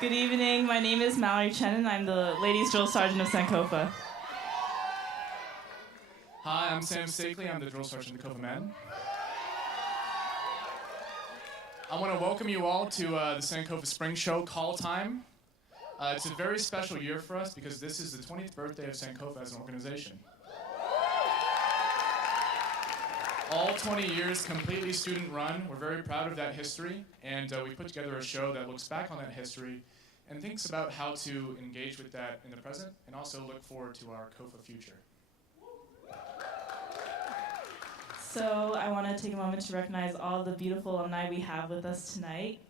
Good evening. My name is Mallory Chen, and I'm the ladies' drill sergeant of Sankofa. Hi, I'm Sam Stakely. I'm the drill sergeant of the Kofa Men. I want to welcome you all to the Sankofa Spring Show Call Time. It's a very special year for us because this is the 20th birthday of Sankofa as an organization. All 20 years completely student run. We're very proud of that history, and we put together a show that looks back on that history and thinks about how to engage with that in the present and also look forward to our Kofa future. So I want to take a moment to recognize all the beautiful alumni we have with us tonight.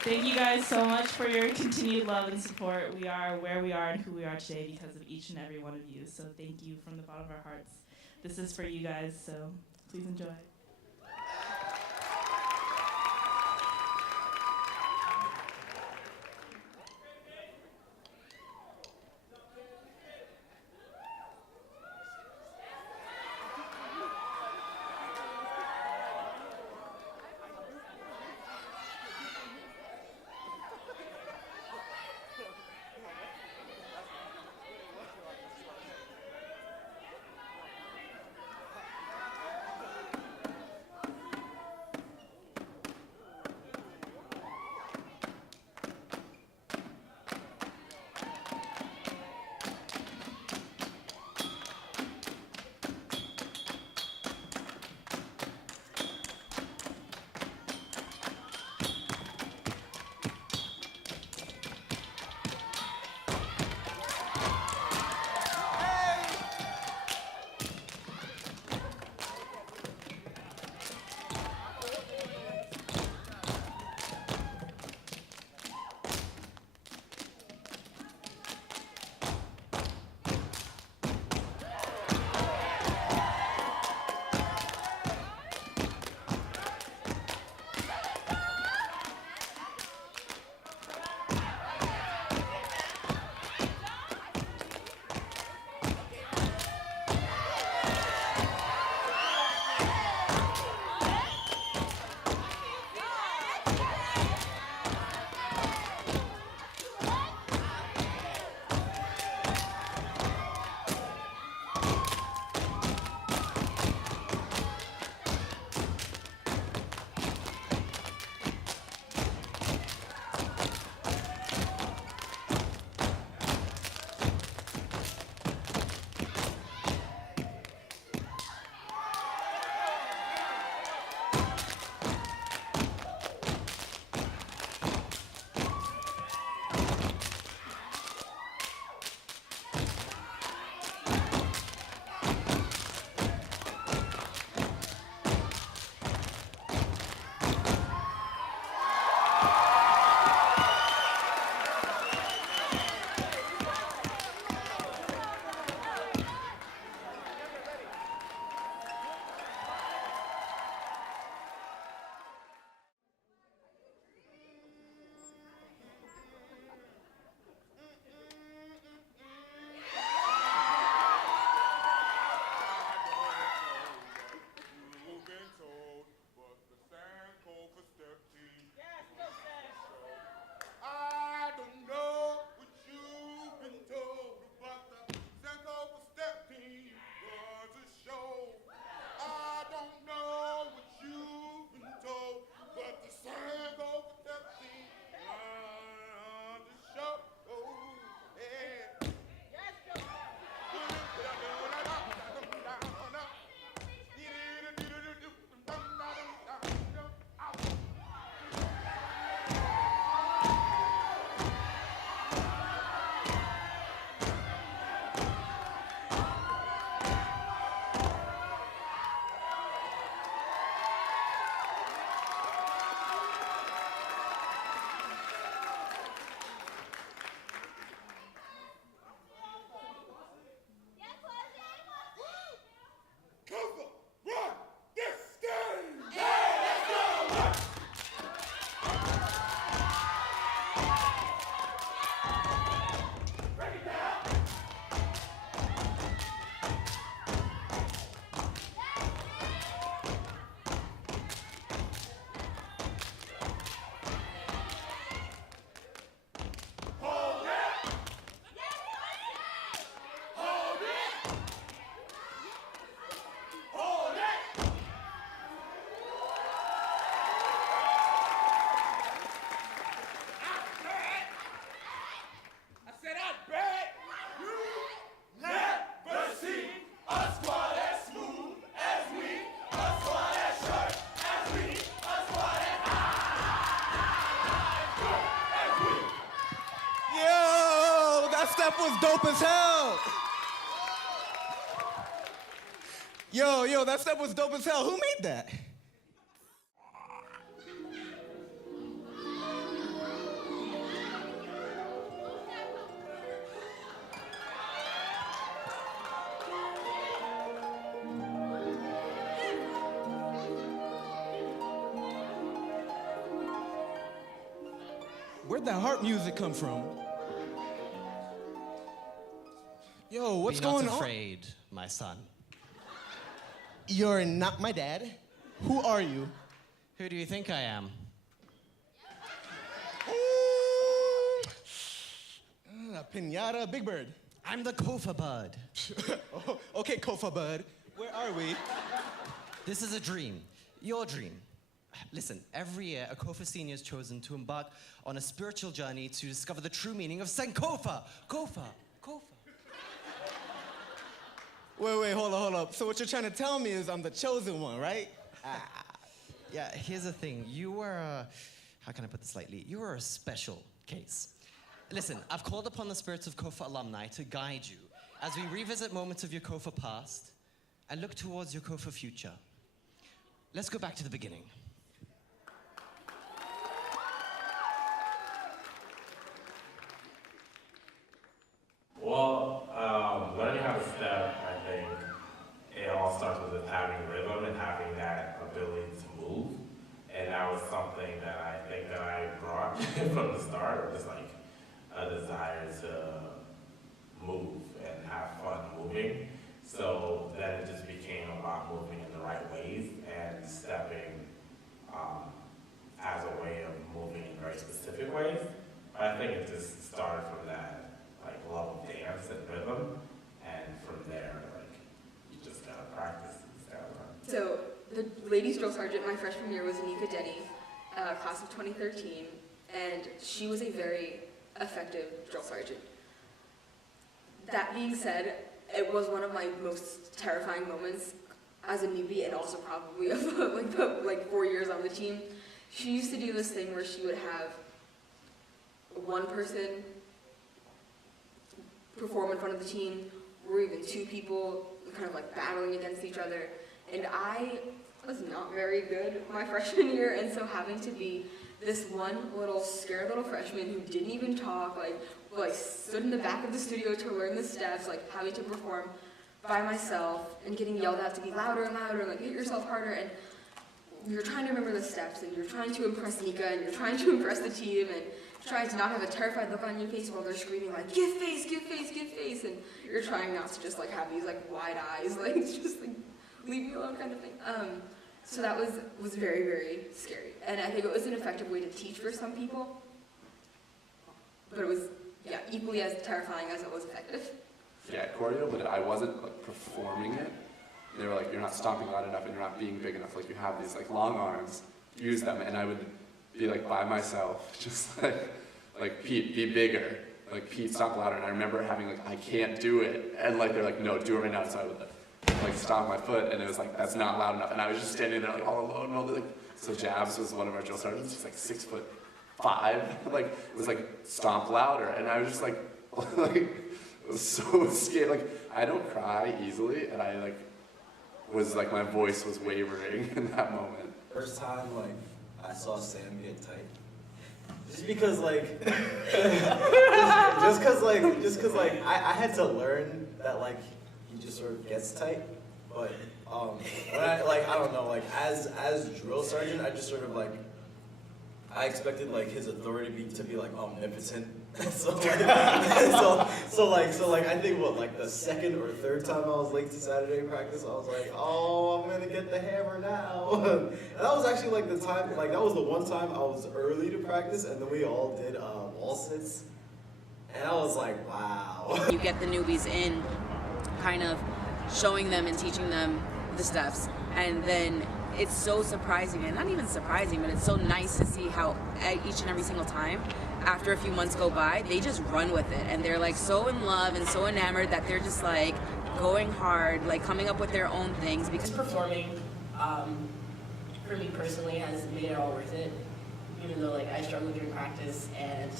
Thank you guys so much for your continued love and support. We are where we are and who we are today because of each and every one of you. So thank you from the bottom of our hearts. This is for you guys, so please enjoy. step was dope as hell. Yo, that step was dope as hell. Who made that? Where'd that harp music come from? Yo, what's going on? Be not afraid, my son. You're not my dad. Who are you? Who do you think I am? Pinata, Big Bird. I'm the Kofa bird. Oh, okay, Kofa Bud. Where are we? This is a dream. Your dream. Listen, every year, a Kofa senior is chosen to embark on a spiritual journey to discover the true meaning of Sankofa. Kofa. Wait, hold up. So what you're trying to tell me is I'm the chosen one, right? Yeah, here's the thing. You were how can I put this lightly? You were a special case. Listen, I've called upon the spirits of Kofa alumni to guide you as we revisit moments of your Kofa past and look towards your Kofa future. Let's go back to the beginning. Well, learning how to step, I think it all starts with just having rhythm and having that ability to move. And that was something that I think that I brought from the start, just like a desire to move and have fun moving. So then it just became about moving in the right ways and stepping as a way of moving in very specific ways. But I think it just started from that love of dance and rhythm, and from there, you just gotta practice. So the ladies drill sergeant my freshman year was Anika Denny, class of 2013, and she was a very effective drill sergeant. That being said, it was one of my most terrifying moments as a newbie, and also probably of the 4 years on the team. She used to do this thing where she would have one person perform in front of the team, or even two people kind of battling against each other. And I was not very good my freshman year, and so having to be this one little scared little freshman who didn't even talk, stood in the back of the studio to learn the steps, having to perform by myself and getting yelled at to be louder and louder and hit yourself harder, and you're trying to remember the steps, and you're trying to impress Nika, and you're trying to impress the team, and trying to not have a terrified look on your face while they're screaming give face, give face, give face, and you're trying not to just have these wide eyes, just leave me alone kind of thing. So that was very, very scary, and I think it was an effective way to teach for some people, but it was equally as terrifying as it was effective. Yeah, choreo, but I wasn't performing it. They were you're not stomping loud enough and you're not being big enough. You have these long arms, use them, and I would be by myself, just Pete, be bigger. Pete, stomp louder. And I remember having I can't do it. And they're no, do it right now. So I would stomp my foot, and it was that's not loud enough. And I was just standing there all alone. So Jabs was one of our drill sergeants, just 6'5". It was stomp louder. And I was just I was so scared. I don't cry easily, and I was my voice was wavering in that moment. First time I saw Sam get tight. Just because I had to learn that he just sort of gets tight. But when I don't know, as drill sergeant, I just sort of I expected his authority to be omnipotent. so I think the second or third time I was late to Saturday practice, I was oh, I'm gonna get the hammer now. And that was actually the time, that was the one time I was early to practice, and then we all did wall sits, and I was wow. You get the newbies in, kind of showing them and teaching them the steps, and then it's so surprising, and not even surprising, but it's so nice to see how each and every single time, after a few months go by, they just run with it, and they're so in love and so enamored that they're just going hard, coming up with their own things. Because performing, for me personally, has made it all worth it, even though I struggled during practice, and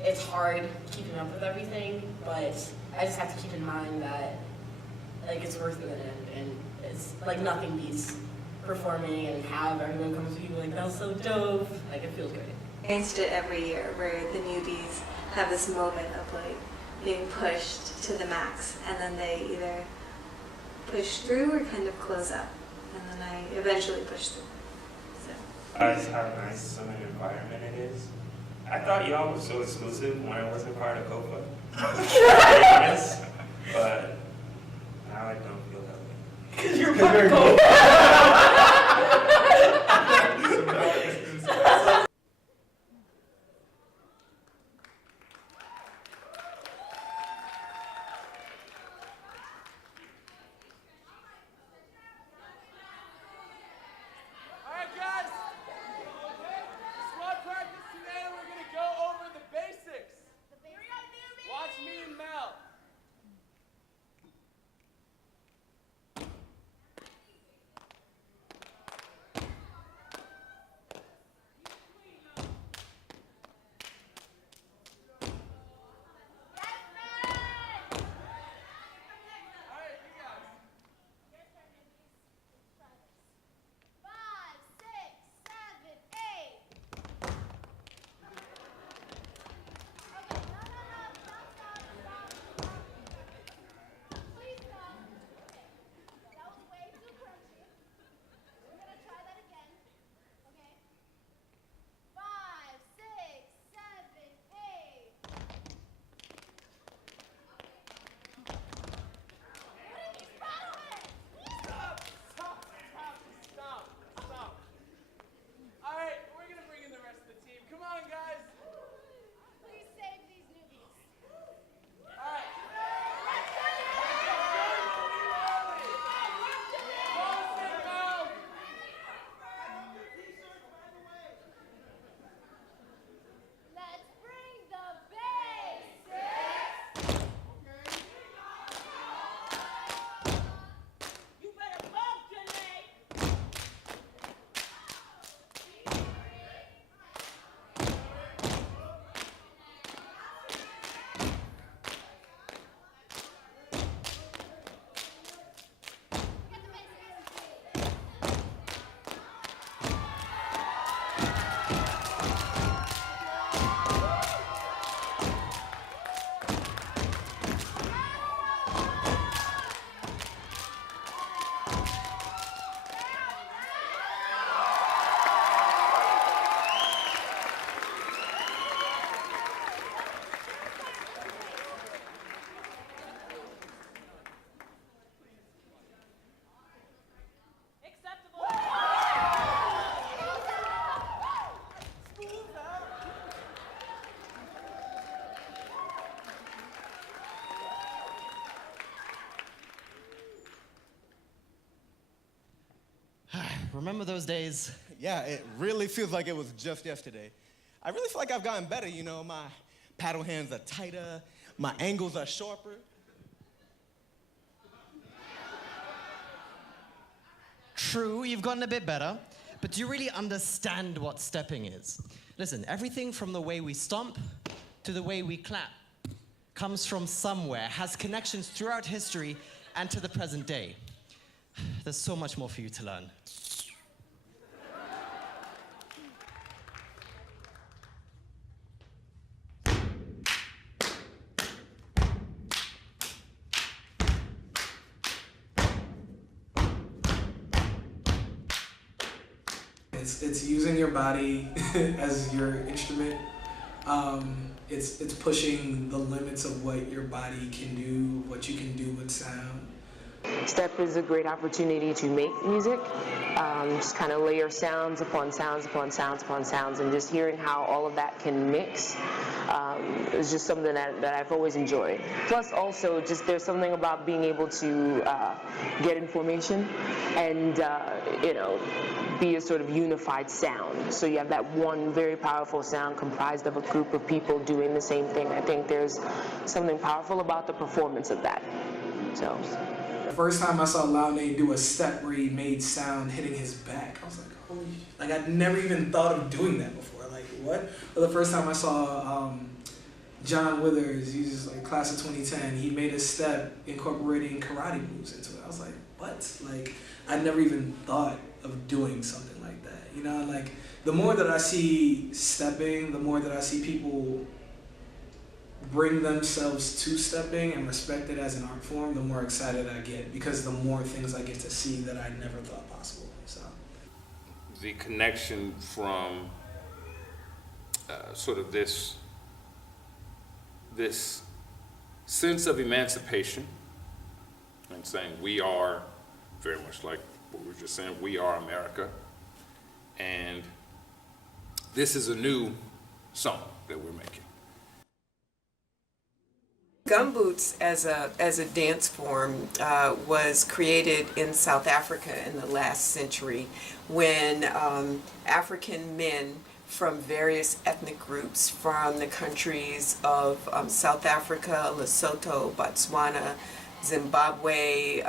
it's hard keeping up with everything, but I just have to keep in mind that like it's worth it, and it's like nothing beats performing and have everyone come to you like, that was so dope. Like, it feels great. Experienced it every year where the newbies have this moment of like being pushed to the max, and then they either push through or kind of close up, and then I eventually push through. So. It's how nice of an environment it is. I thought y'all was so exclusive when I wasn't part of Kofa. Yes, but now I don't feel that way. Because you're part of Kofa. Remember those days? Yeah, it really feels like it was just yesterday. I really feel like I've gotten better, you know, my paddle hands are tighter, my angles are sharper. True, you've gotten a bit better, but do you really understand what stepping is? Listen, everything from the way we stomp to the way we clap comes from somewhere, has connections throughout history and to the present day. There's so much more for you to learn. It's using your body as your instrument. It's pushing the limits of what your body can do, what you can do with sound. Step is a great opportunity to make music, just kind of layer sounds upon sounds upon sounds upon sounds, and just hearing how all of that can mix is just something that I've always enjoyed. Plus also just there's something about being able to get information and you know, be a sort of unified sound. So you have that one very powerful sound comprised of a group of people doing the same thing. I think there's something powerful about the performance of that. So. The first time I saw alumni do a step where he made sound hitting his back, I was like, holy shit. Like I'd never even thought of doing that before. Like what? But the first time I saw John Withers, he's like class of 2010, he made a step incorporating karate moves into it. I was like, what? Like, I never even thought of doing something like that. You know, like, the more that I see stepping, the more that I see people bring themselves to stepping and respect it as an art form, the more excited I get, because the more things I get to see that I never thought possible. So the connection from sort of this sense of emancipation and saying we are, very much like what we were just saying, we are America, and this is a new song that we're making. Gumboots as a dance form was created in South Africa in the last century when African men from various ethnic groups from the countries of South Africa, Lesotho, Botswana, Zimbabwe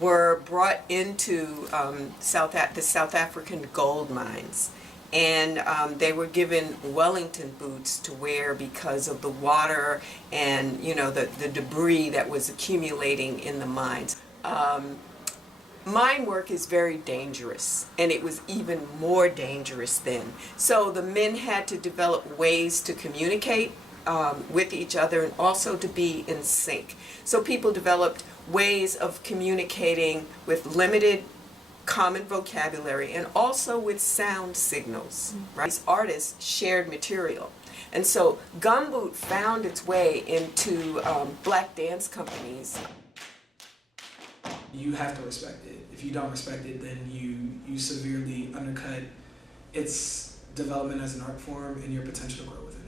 were brought into the South African gold mines. And they were given Wellington boots to wear because of the water and, you know, the debris that was accumulating in the mines. Mine work is very dangerous, and it was even more dangerous then. So the men had to develop ways to communicate with each other and also to be in sync. So people developed ways of communicating with limited common vocabulary and also with sound signals. Right? These artists shared material. And so gumboot found its way into black dance companies. You have to respect it. If you don't respect it, then you severely undercut its development as an art form and your potential to grow within it.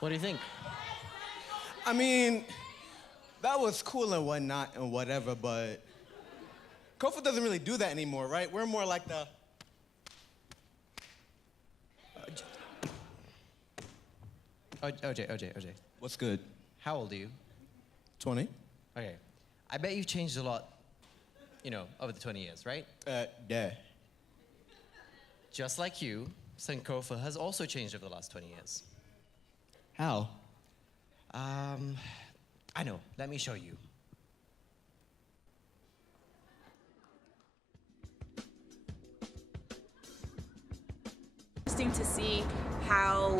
What do you think? I mean, that was cool and whatnot and whatever, but Kofa doesn't really do that anymore, right? We're more like the... OJ. What's good? How old are you? 20. Okay. I bet you've changed a lot, you know, over the 20 years, right? Yeah. Just like you, Sankofa has also changed over the last 20 years. How? I know. Let me show you. interesting to see how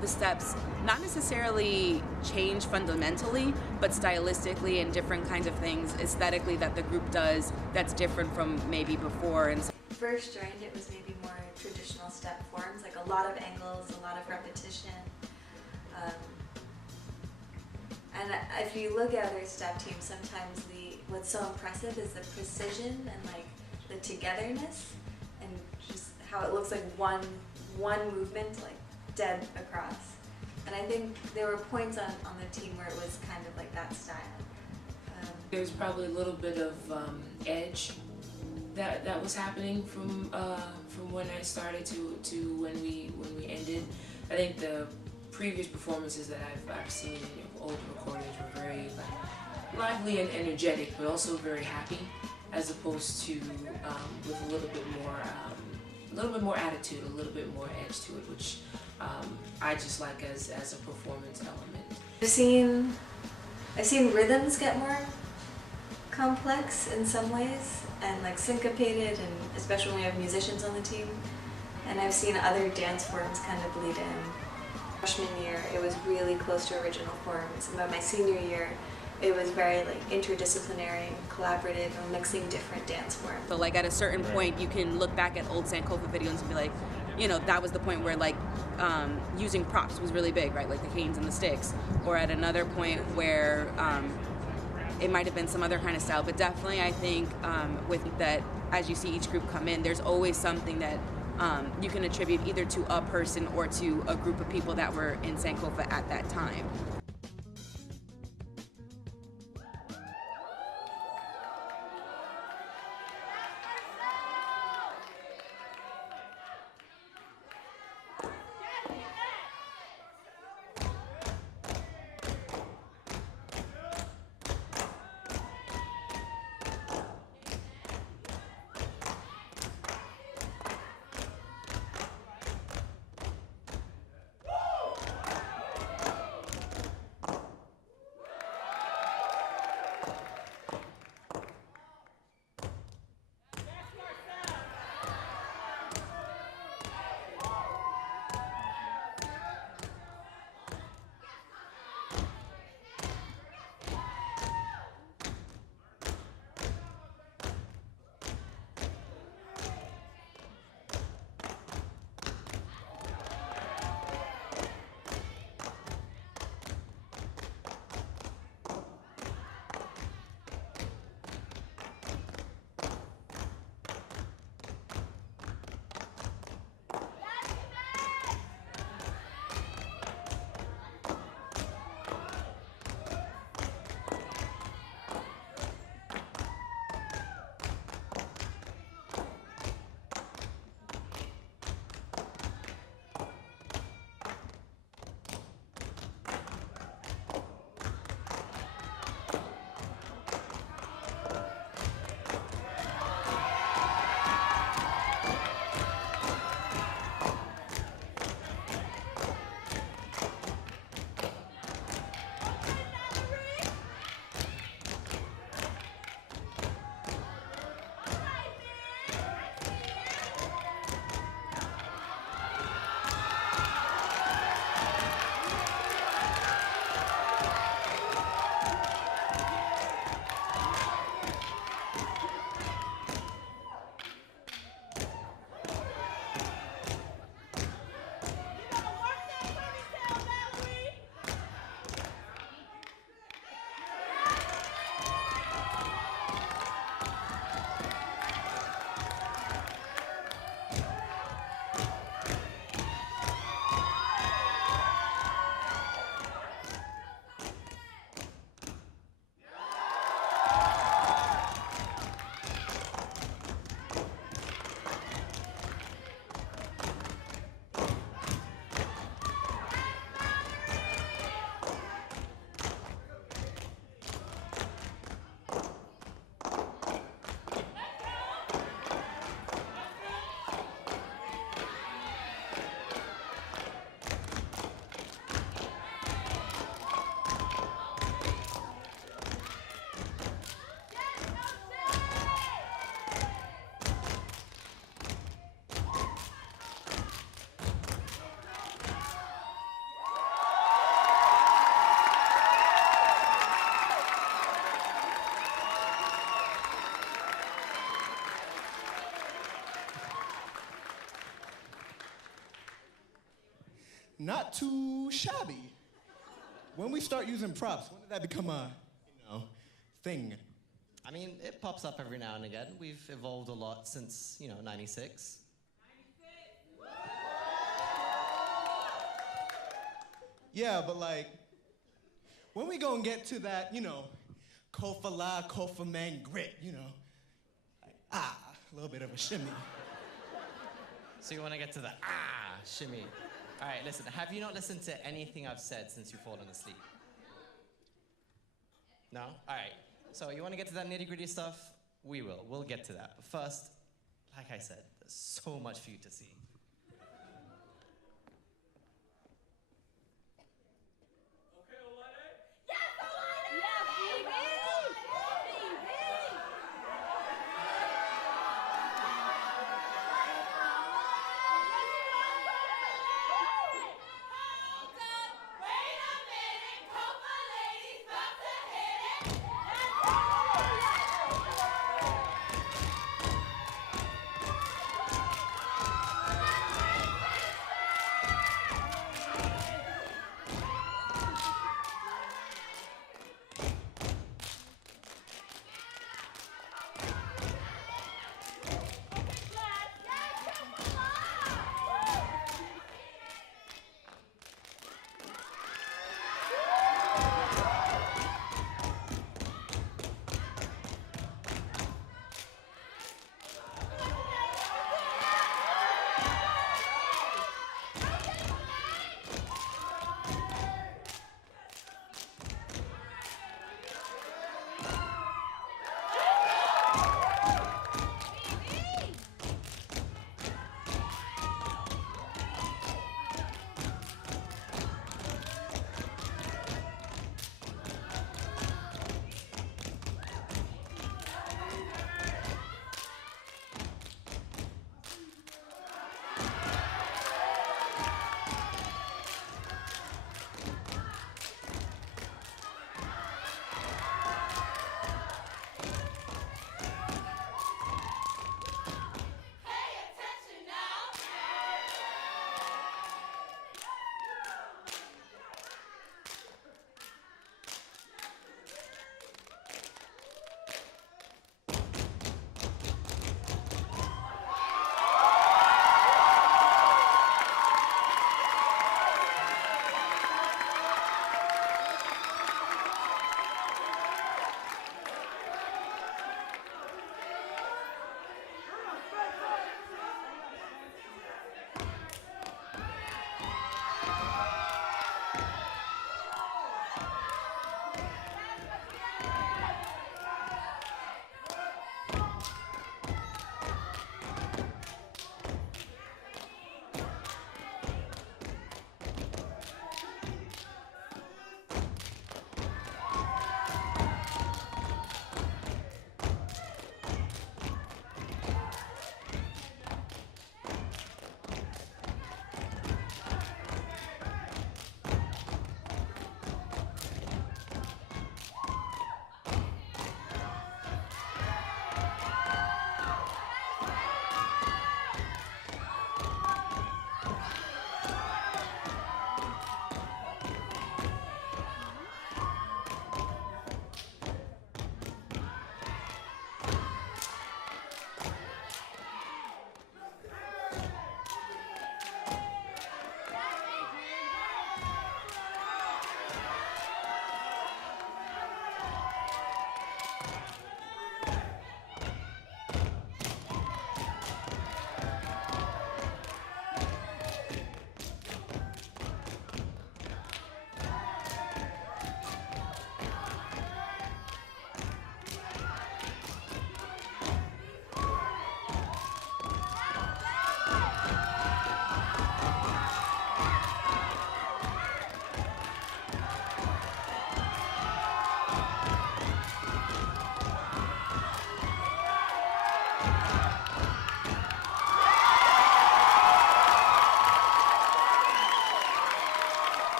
the steps not necessarily change fundamentally, but stylistically and different kinds of things aesthetically that the group does that's different from maybe before. And first joined, it was maybe more traditional step forms, like a lot of angles, a lot of repetition. And if you look at other step teams, sometimes what's so impressive is the precision and like the togetherness, and just how it looks like one movement, like dead across. And I think there were points on the team where it was kind of like that style. There's probably a little bit of edge that was happening from when I started to when we ended. I think the previous performances that I've seen, older recordings, were very lively and energetic, but also very happy, as opposed to with a little bit more attitude, a little bit more edge to it, which I just like as a performance element. I've seen rhythms get more complex in some ways, and like syncopated, and especially when we have musicians on the team. And I've seen other dance forms kind of bleed in. Freshman year, it was really close to original forms, and by my senior year, it was very like interdisciplinary, collaborative, and mixing different dance forms. So like at a certain point, you can look back at old Sankofa videos and be like, you know, that was the point where like using props was really big, right? Like the canes and the sticks. Or at another point where it might have been some other kind of style, but definitely I think with that, as you see each group come in, there's always something that you can attribute either to a person or to a group of people that were in Sankofa at that time. not too shabby. When we start using props, when did that become a, thing? I mean, it pops up every now and again. We've evolved a lot since, 96. Yeah, but like, when we gonna get to that, Kofa la, Kofa man grit, like, a little bit of a shimmy. So you want to get to the shimmy. All right, listen, have you not listened to anything I've said since you've fallen asleep? No? All right. So you want to get to that nitty-gritty stuff? We will. We'll get to that. But first, like I said, there's so much for you to see.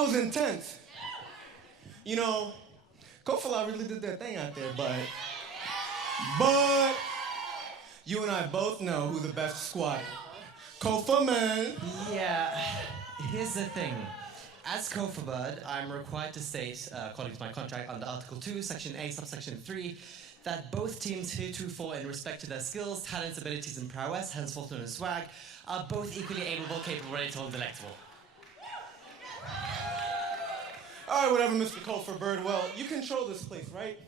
That was intense. You know, Kofala really did their thing out there, but you and I both know who the best squad is. Kofa, man. Yeah, here's the thing. As Kofa Bird, I'm required to state, according to my contract under Article 2, Section A, Subsection 3, that both teams heretofore in respect to their skills, talents, abilities, and prowess, henceforth known as swag, are both equally able, capable, relatable, and delectable. All right, whatever, Mr. Kofa Bird. Well, you control this place, right?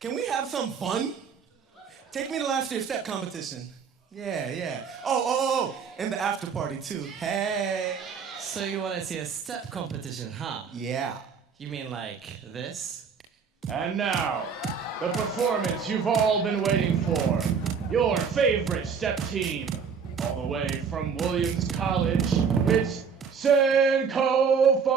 Can we have some fun? Take me to last year's step competition. Yeah. Oh, and the after party, too. Hey. So you want to see a step competition, huh? Yeah. You mean like this? And now, the performance you've all been waiting for. Your favorite step team. All the way from Williams College, it's Sankofa!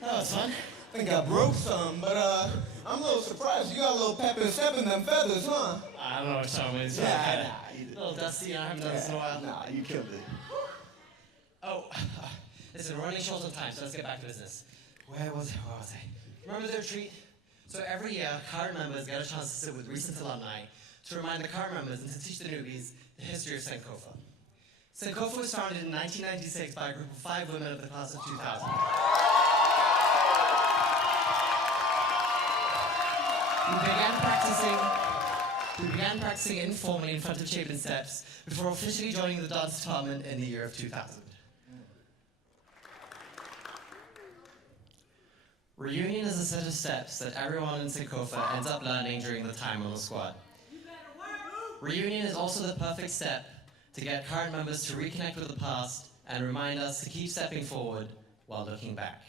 That was fun. I think I broke some, but I'm a little surprised. You got a little pep and step in them feathers, huh? I don't know what you're talking about. Yeah, A little dusty, I haven't done this in a while. Nah, you killed it. Oh, listen, we're running short on time, so let's get back to business. Where was I? Remember the retreat? So every year, current members get a chance to sit with recent alumni to remind the current members and to teach the newbies the history of Sankofa. Sankofa was founded in 1996 by a group of 5 women of the class of 2000. We began practicing informally in front of Chapin Steps before officially joining the dance department in the year of 2000. Reunion is a set of steps that everyone in Sankofa ends up learning during the time on the squad. Reunion is also the perfect step to get current members to reconnect with the past and remind us to keep stepping forward while looking back.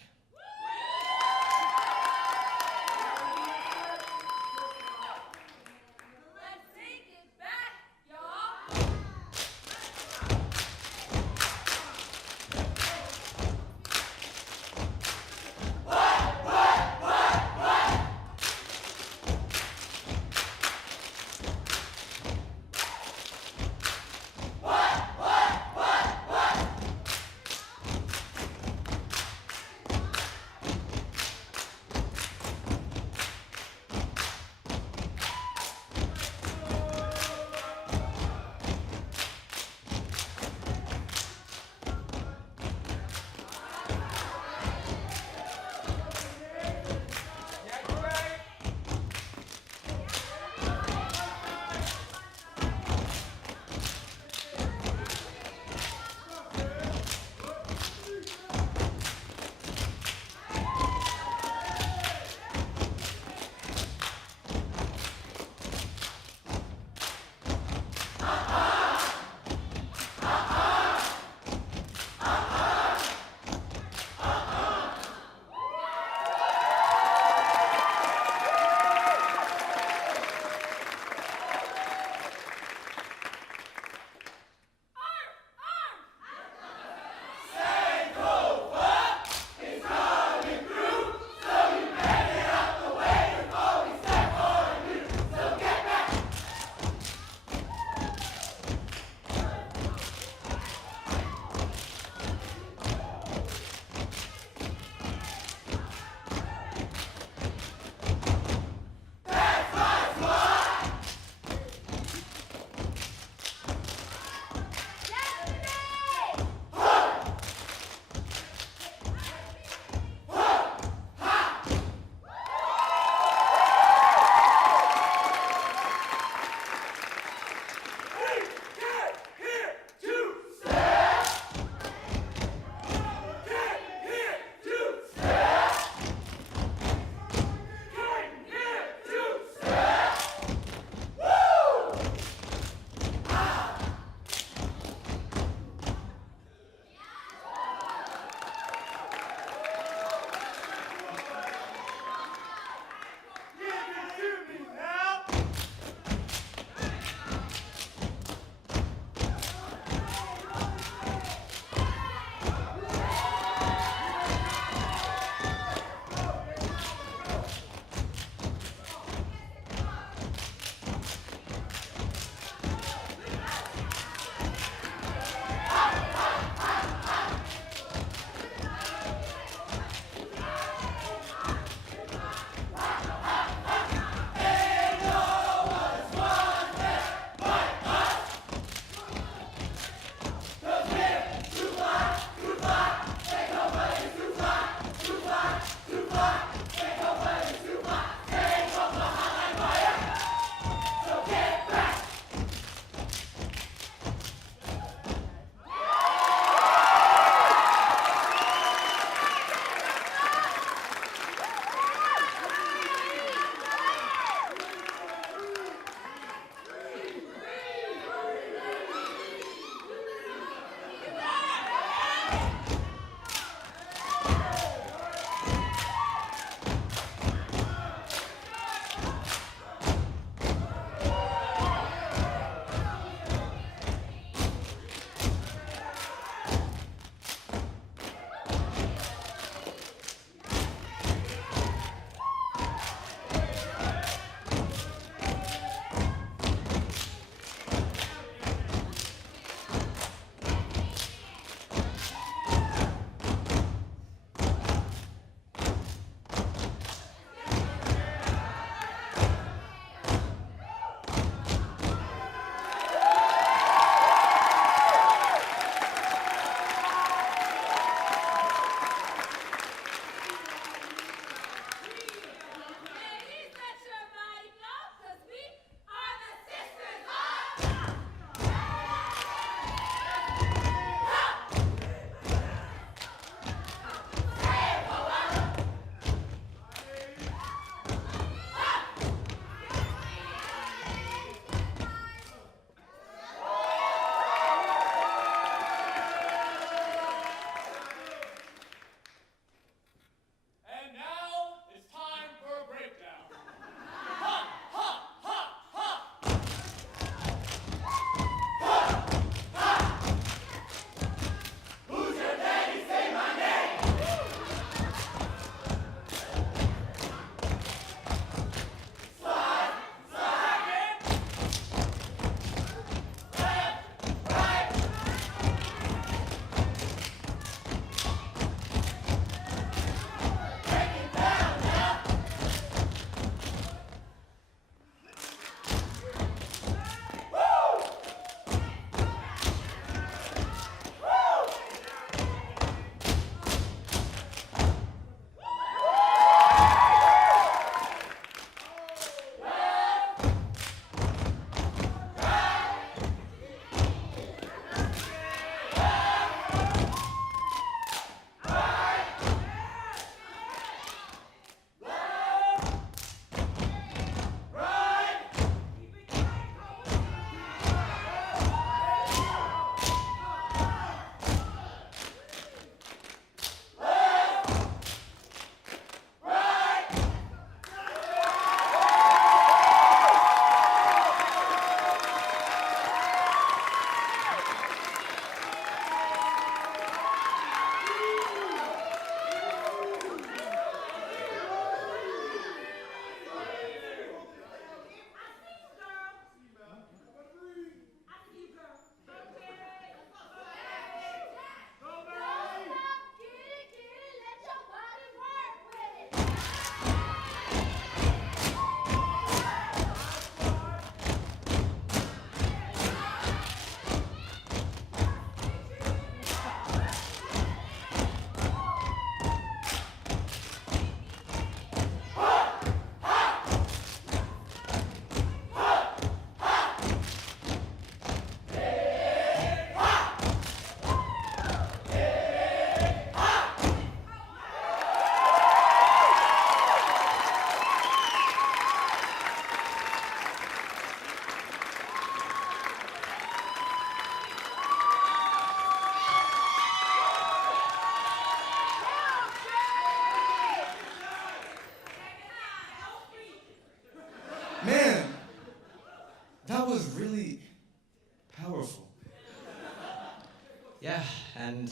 Yeah, and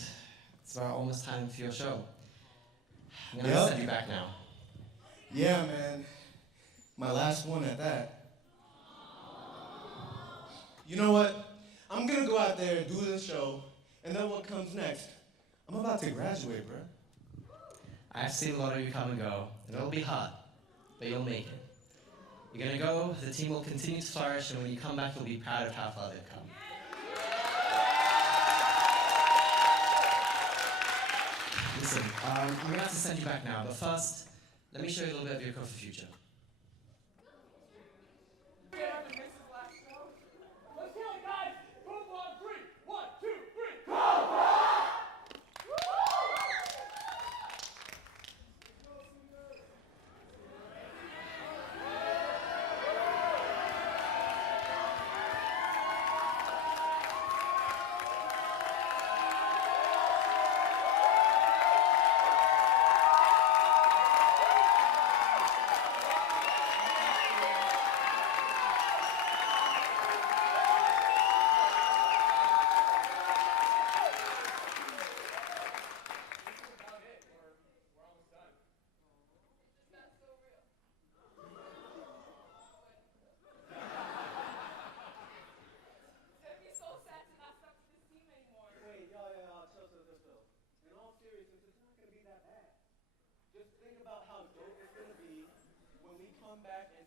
it's about almost time for your show. I'm gonna send you back now. Yeah, man. My last one at that. You know what? I'm gonna go out there and do the show, and then what comes next? I'm about to graduate, bruh. I've seen a lot of you come and go, and it'll be hard, but you'll make it. You're gonna go, the team will continue to flourish, and when you come back, you'll be proud of how far they've come. Listen, I'm gonna have to send you back now, but first, let me show you a little bit of your Kofa future. Just think about how dope it's gonna be when we come back and